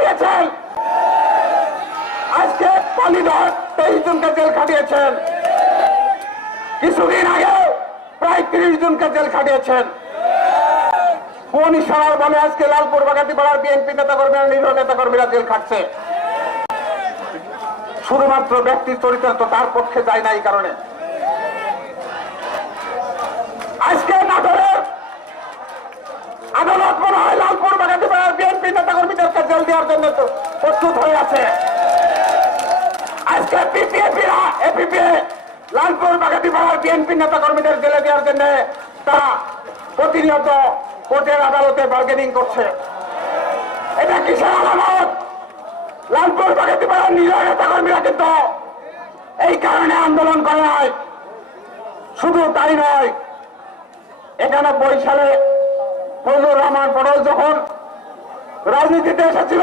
খাটিয়েছেন। আজকে পালিদর তেইশ জনকে জেল খাটিয়েছেন। কিছুদিন আগে প্রায় তিরিশ জনকে জেল খাটিয়েছেন। কোন ইশারার বলে আজকে লালপুর বাগাতি পাড়ার বিএনপি নেতা কর্মীরা নিরীহ নেতা কর্মীরা জেল খাটছে। শুধুমাত্র ব্যক্তি চরিত্র তো তার পক্ষে যায় না এই কারণে আজকে নাটোরের আদালত মনে হয় লালপুর বাগাতি পাড়ার বিএনপি নেতা কর্মীদেরকে জেল দেওয়ার জন্য তো প্রস্তুত হয়ে আছে। আজকে পিপিএপিরা এপিপিএ, লালপুর বাগাতি পাড়ার বিএনপি নেতা কর্মীদের জেলে দেওয়ার জন্য তারা প্রতিনিয়ত কোর্টের আদালতে বার্গেনিং করছে। এটা কিসের আলামত? লালপুর বাগাতি পাড়ার নিজের নেতা কর্মীরা কিন্তু এই কারণে আন্দোলন করে নাই। শুধু তাই নয় একানব্বই সালে ফজলুর রহমান পটল যখন রাজনীতিতে এসেছিল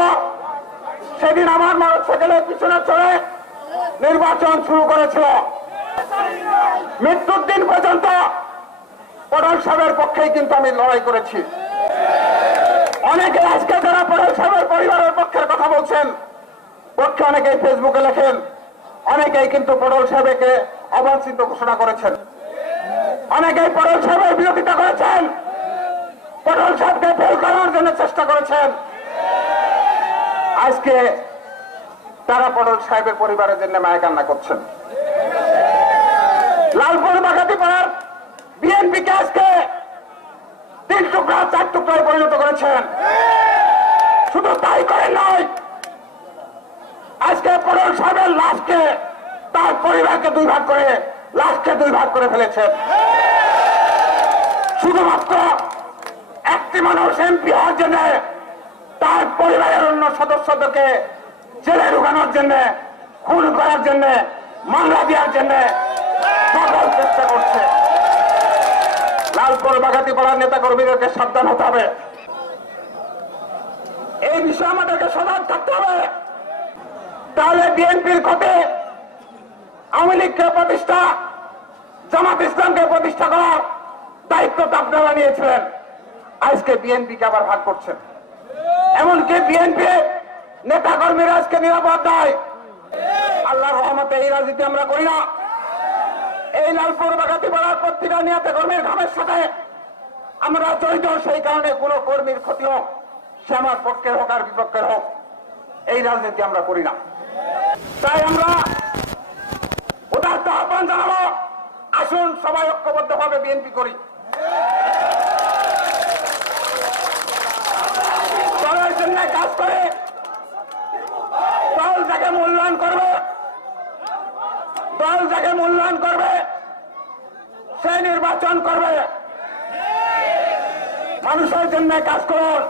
সেদিন আমার মোটরসাইকেলের পিছনে চড়ে নির্বাচন শুরু করেছিল। মৃত্যুর দিন পর্যন্ত পটল সাহেবের পক্ষেই কিন্তু আমি লড়াই করেছি। অনেকে আজকে যারা পটল সাহেবের পরিবারের পক্ষের কথা বলছেন, পক্ষে অনেকেই ফেসবুকে লেখেন, অনেকেই কিন্তু পটল সাহেবকে অবাঞ্ছিত ঘোষণা করেছেন। অনেকেই পটল সাহেবের বিরোধিতা করেছেন পটল সাহেবকে ফেল করার জন্য চেষ্টা করেছেন। আজকে তারা পটল সাহেবের পরিবারের জন্য মায়া কান্না করছেন। লালপুর বাগাতি পাড়ার বিএনপি কে আজকে তিন টুকরা, চার টুকরায় পরিণত করেছেন। শুধু তাই করে নয় আজকে পটল সাহেবের লাশকে তার পরিবারকে দুই ভাগ করে, লাশকে দুই ভাগ করে ফেলেছেন। শুধুমাত্র একটি মানুষ এমপি হওয়ার জন্য তার পরিবারের অন্য সদস্যদেরকে জেলে ঢুকানোর জন্য, খুন করার জন্য, মামলা দেওয়ার জন্য সকল চেষ্টা করছে। লালপুর বাগাতি পাড়ার নেতা কর্মীদেরকে সাবধান হতে হবে। এই বিষয়ে আমাদেরকে সজাগ থাকতে হবে। তাহলে বিএনপির ক্ষতে, আওয়ামী লীগকে প্রতিষ্ঠা, জামাত ইসলামকে প্রতিষ্ঠা করার দায়িত্ব আপনারা নিয়েছিলেন। আজকে বিএনপিকে আবার ভাগ করছেন। এমনকি বিএনপি নেতা কর্মীরা আজকে নিরাপদ নয় আল্লাহ রহমতে এই রাজনীতি আমরা করি না। এই লালপুর বাগাতি পাড়ার পত্রিকা নেতা কর্মীর ঘামের সাথে আমরা জড়িত, সেই কারণে কোন কর্মীর ক্ষতি হোক, সে আমার পক্ষের হোক আর বিপক্ষের হোক, এই রাজনীতি আমরা করি না। তাই আমরা উদার্ত আহ্বান জানাব, আসুন সবাই ঐক্যবদ্ধ ভাবে বিএনপি করি দলের জন্য কাজ করে দল যাকে মূল্যায়ন করবে, দল যাকে মূল্যায়ন করবে, সে নির্বাচন করবে। মানুষের জন্য কাজ করুন।